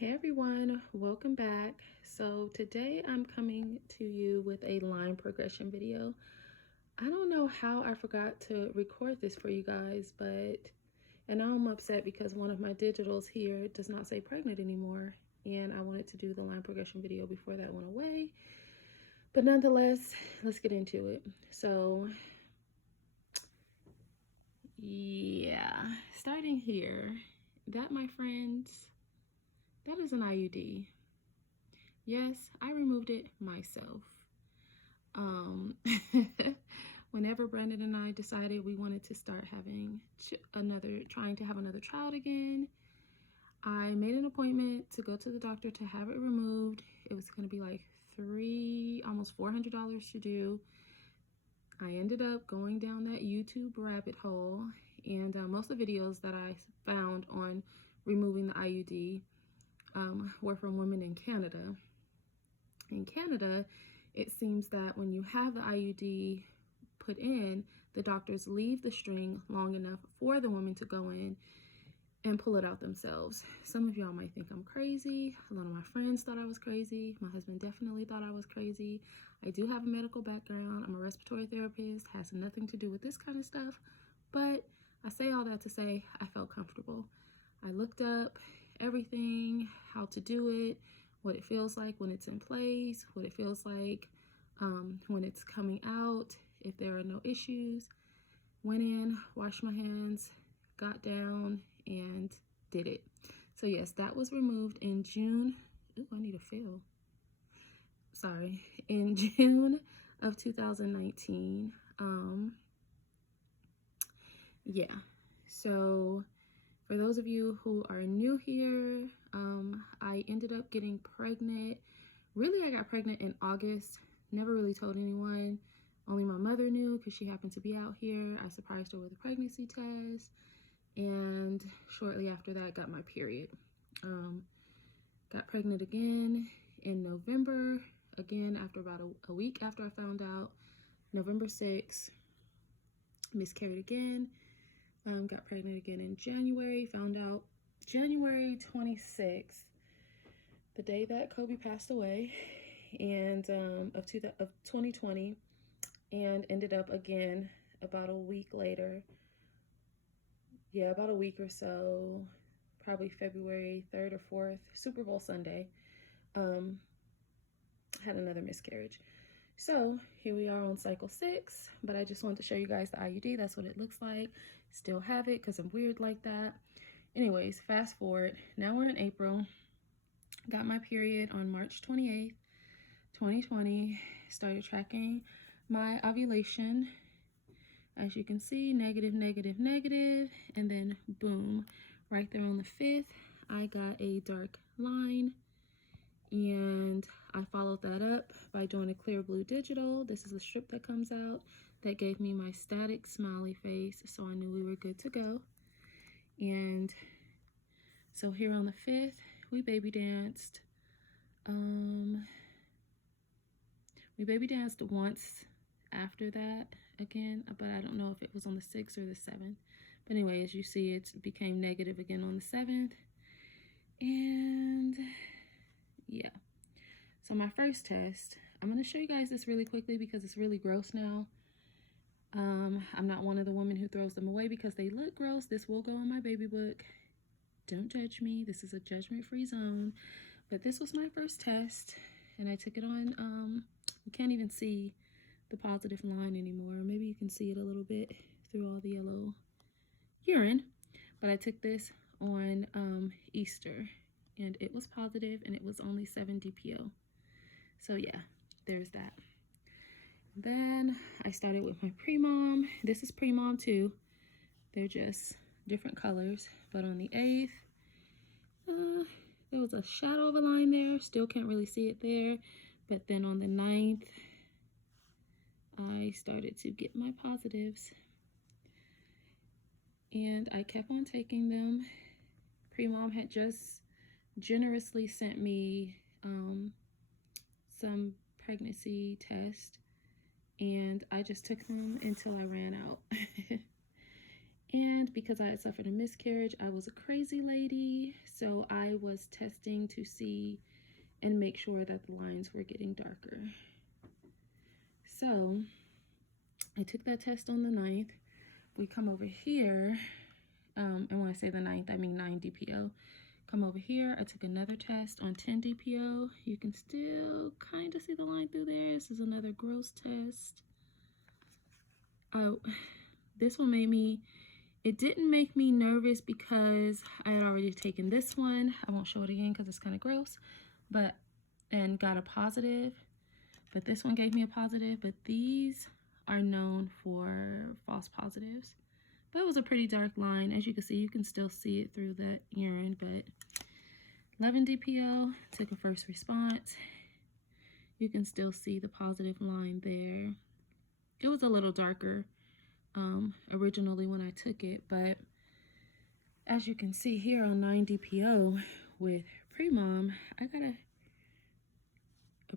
Hey everyone, welcome back. So today I'm coming to you with a line progression video. I don't know how I forgot to record this for you guys, and now I'm upset because one of my digitals here does not say pregnant anymore, and I wanted to do the line progression video before that went away. But nonetheless, let's get into it. So yeah, starting here, that, my friends, that is an IUD. Yes, I removed it myself. Whenever Brandon and I decided we wanted to start having trying to have another child again, I made an appointment to go to the doctor to have it removed. It was going to be like almost $400 to do. I ended up going down that YouTube rabbit hole, and most of the videos that I found on removing the IUD were from women in Canada. In Canada, it seems that when you have the IUD put in, the doctors leave the string long enough for the woman to go in and pull it out themselves. Some of y'all might think I'm crazy. A lot of my friends thought I was crazy. My husband definitely thought I was crazy. I do have a medical background. I'm a respiratory therapist. Has nothing to do with this kind of stuff. But I say all that to say I felt comfortable. I looked up everything, how to do it, what it feels like when it's in place, what it feels like when it's coming out, if there are no issues. Went in, washed my hands, got down, and did it. So yes, that was removed in June. Ooh, I need a fill. Sorry, in June of 2019. Yeah, so for those of you who are new here, I ended up getting pregnant. Really, I got pregnant in August. Never really told anyone. Only my mother knew because she happened to be out here. I surprised her with a pregnancy test. And shortly after that, got my period. Got pregnant again in November. Again, after about a week after I found out. November 6th, miscarried again. Got pregnant again in January. Found out January 26th, the day that Kobe passed away, and of 2020, and ended up again about a week later. Yeah, about a week or so, probably February 3rd or 4th, Super Bowl Sunday, had another miscarriage. So here we are on cycle 6, but I just wanted to show you guys the IUD. That's what it looks like. Still have it because I'm weird like that. Anyways, fast forward. Now we're in April. Got my period on March 28th, 2020. Started tracking my ovulation. As you can see, negative, negative, negative, and then boom, right there on the 5th, I got a dark line, and I followed that up by doing a clear blue digital. This is a strip that comes out that gave me my static smiley face, so I knew we were good to go. And so here on the 5th, we baby danced. We baby danced once after that again, but I don't know if it was on the 6th or the 7th. But anyway, as you see, it became negative again on the 7th. And yeah, so my first test, I'm going to show you guys this really quickly because it's really gross now. I'm not one of the women who throws them away because they look gross. This will go in my baby book. Don't judge me. This is a judgment-free zone. But this was my first test, and I took it on, you can't even see the positive line anymore. Maybe you can see it a little bit through all the yellow urine. But I took this on Easter, and it was positive, and it was only 7 DPO. So yeah, there's that. Then I started with my pre-mom. This is pre-mom too. They're just different colors. But on the 8th, there was a shadow of a line there. Still can't really see it there. But then on the 9th, I started to get my positives. And I kept on taking them. Pre-mom had just generously sent me some pregnancy test, and I just took them until I ran out. And because I had suffered a miscarriage, I was a crazy lady. So I was testing to see and make sure that the lines were getting darker. So I took that test on the 9th. We come over here, and when I say the 9th, I mean 9 DPO. Come over here, I took another test on 10 DPO. You can still kind of see the line through there. This is another gross test. This one made me, it didn't make me nervous because I had already taken this one. I won't show it again because it's kind of gross, and got a positive. But this one gave me a positive, but these are known for false positives. But it was a pretty dark line. As you can see, you can still see it through the urine, but 11 DPO, took a first response. You can still see the positive line there. It was a little darker originally when I took it, but as you can see here on 9 DPO with Premom, I got a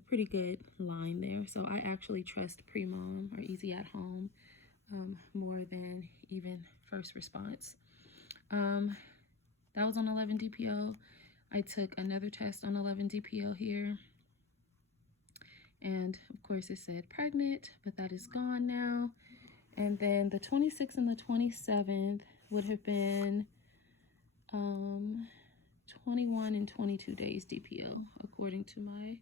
pretty good line there. So I actually trust Premom or Easy at Home more than even first response. That was on 11 DPO. I took another test on 11 DPO here. And of course it said pregnant, but that is gone now. And then the 26th and the 27th would have been 21 and 22 days DPO, according to my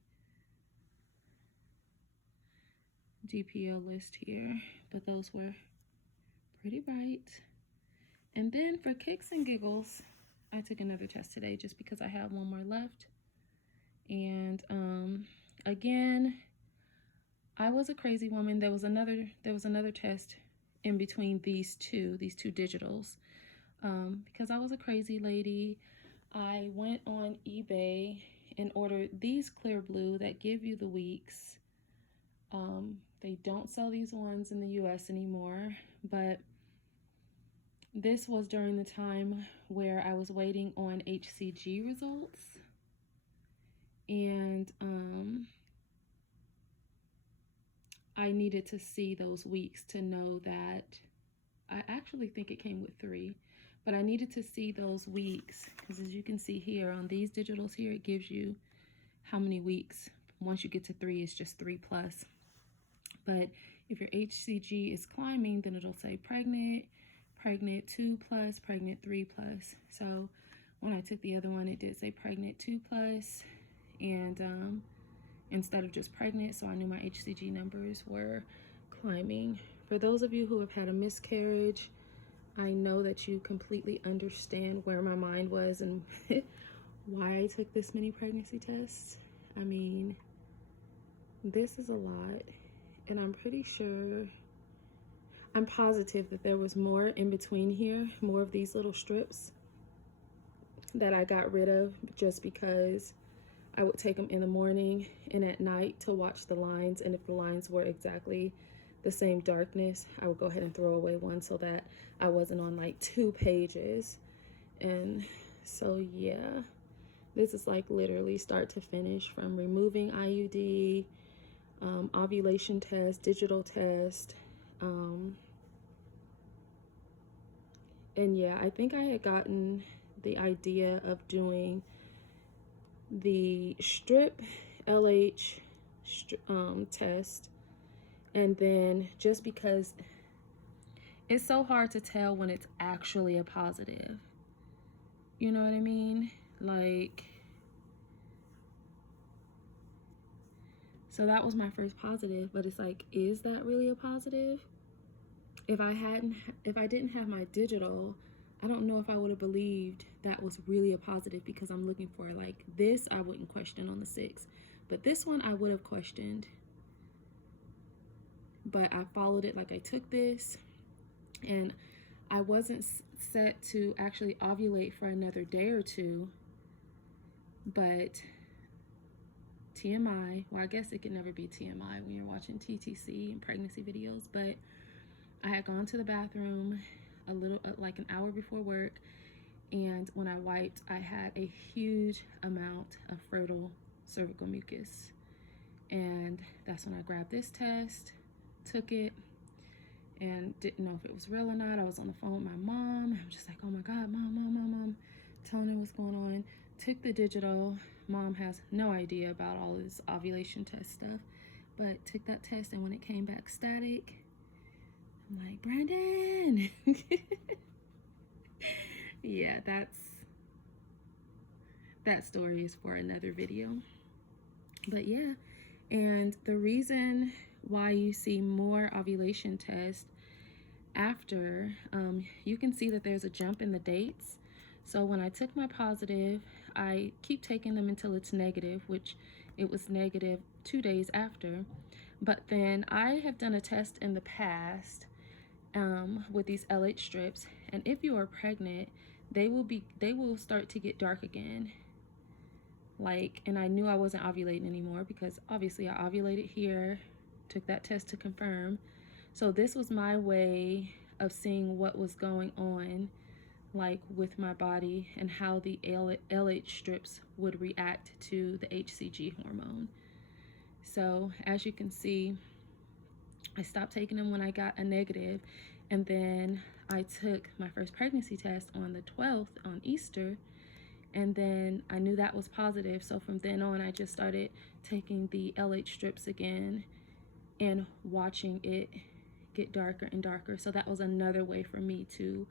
DPO list here. But those were pretty bright. And then for kicks and giggles, I took another test today just because I have one more left. And again, I was a crazy woman. There was another test in between these two digitals. Because I was a crazy lady, I went on eBay and ordered these clear blue that give you the weeks. They don't sell these ones in the US anymore, but this was during the time where I was waiting on HCG results. And I needed to see those weeks to know that, I actually think it came with 3, but I needed to see those weeks because as you can see here on these digitals here, it gives you how many weeks. Once you get to 3, it's just 3+. But if your HCG is climbing, then it'll say pregnant, pregnant 2+, pregnant 3+. So when I took the other one, it did say pregnant 2+, and instead of just pregnant, so I knew my HCG numbers were climbing. For those of you who have had a miscarriage, I know that you completely understand where my mind was and why I took this many pregnancy tests. I mean, this is a lot, and I'm pretty sure, I'm positive that there was more in between here, more of these little strips that I got rid of just because I would take them in the morning and at night to watch the lines, and if the lines were exactly the same darkness, I would go ahead and throw away one so that I wasn't on like 2 pages. And so yeah, this is like literally start to finish, from removing IUD, ovulation test, digital test, and yeah, I think I had gotten the idea of doing the strip LH test, and then just because it's so hard to tell when it's actually a positive, you know what I mean? Like, so that was my first positive, but it's like, is that really a positive? If I didn't have my digital, I don't know if I would have believed that was really a positive, because I'm looking for, like, this I wouldn't question on the 6th, but this one I would have questioned. But I followed it, like I took this, and I wasn't set to actually ovulate for another day or 2, but TMI, well, I guess it could never be TMI when you're watching TTC and pregnancy videos, but I had gone to the bathroom a little, like an hour before work, and when I wiped, I had a huge amount of fertile cervical mucus, and that's when I grabbed this test, took it, and didn't know if it was real or not. I was on the phone with my mom. I'm just like, oh my God, mom, telling her what's going on. Took the digital. Mom has no idea about all this ovulation test stuff, but took that test, and when it came back static, I'm like, Brandon. Yeah, that story is for another video. But yeah, and the reason why you see more ovulation tests after, you can see that there's a jump in the dates. So when I took my positive, I keep taking them until it's negative, which it was negative 2 days after. But then I have done a test in the past with these LH strips, and if you are pregnant, they will start to get dark again. Like, and I knew I wasn't ovulating anymore because obviously I ovulated here, took that test to confirm. So this was my way of seeing what was going on, like with my body, and how the LH strips would react to the HCG hormone. So as you can see, I stopped taking them when I got a negative, and then I took my first pregnancy test on the 12th on Easter, and then I knew that was positive. So from then on, I just started taking the LH strips again and watching it get darker and darker. So that was another way for me to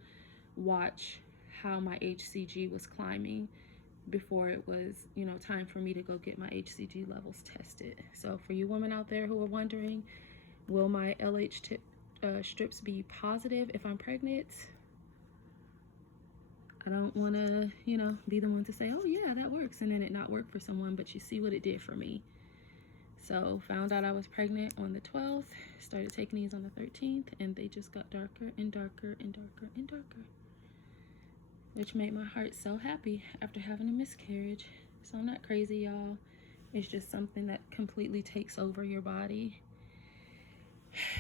watch how my HCG was climbing before it was, you know, time for me to go get my HCG levels tested. So for you women out there who are wondering, will my LH strips be positive if I'm pregnant? I don't want to, you know, be the one to say, oh yeah, that works, and then it not work for someone, but you see what it did for me. So found out I was pregnant on the 12th, started taking these on the 13th, and they just got darker and darker and darker and darker, which made my heart so happy after having a miscarriage. So I'm not crazy, y'all. It's just something that completely takes over your body.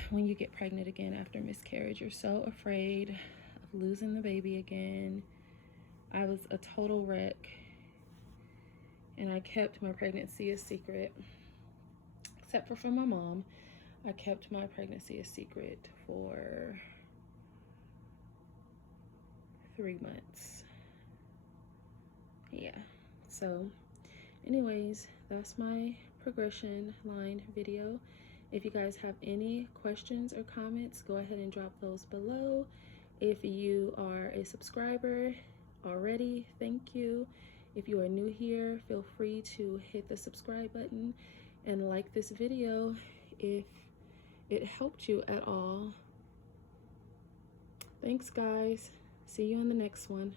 When you get pregnant again after miscarriage, you're so afraid of losing the baby again. I was a total wreck, and I kept my pregnancy a secret, except for from my mom. I kept my pregnancy a secret for 3 months. Yeah, so anyways, that's my progression line video. If you guys have any questions or comments, go ahead and drop those below. If you are a subscriber already, thank you. If you are new here, feel free to hit the subscribe button and like this video if it helped you at all. Thanks, guys. See you in the next one.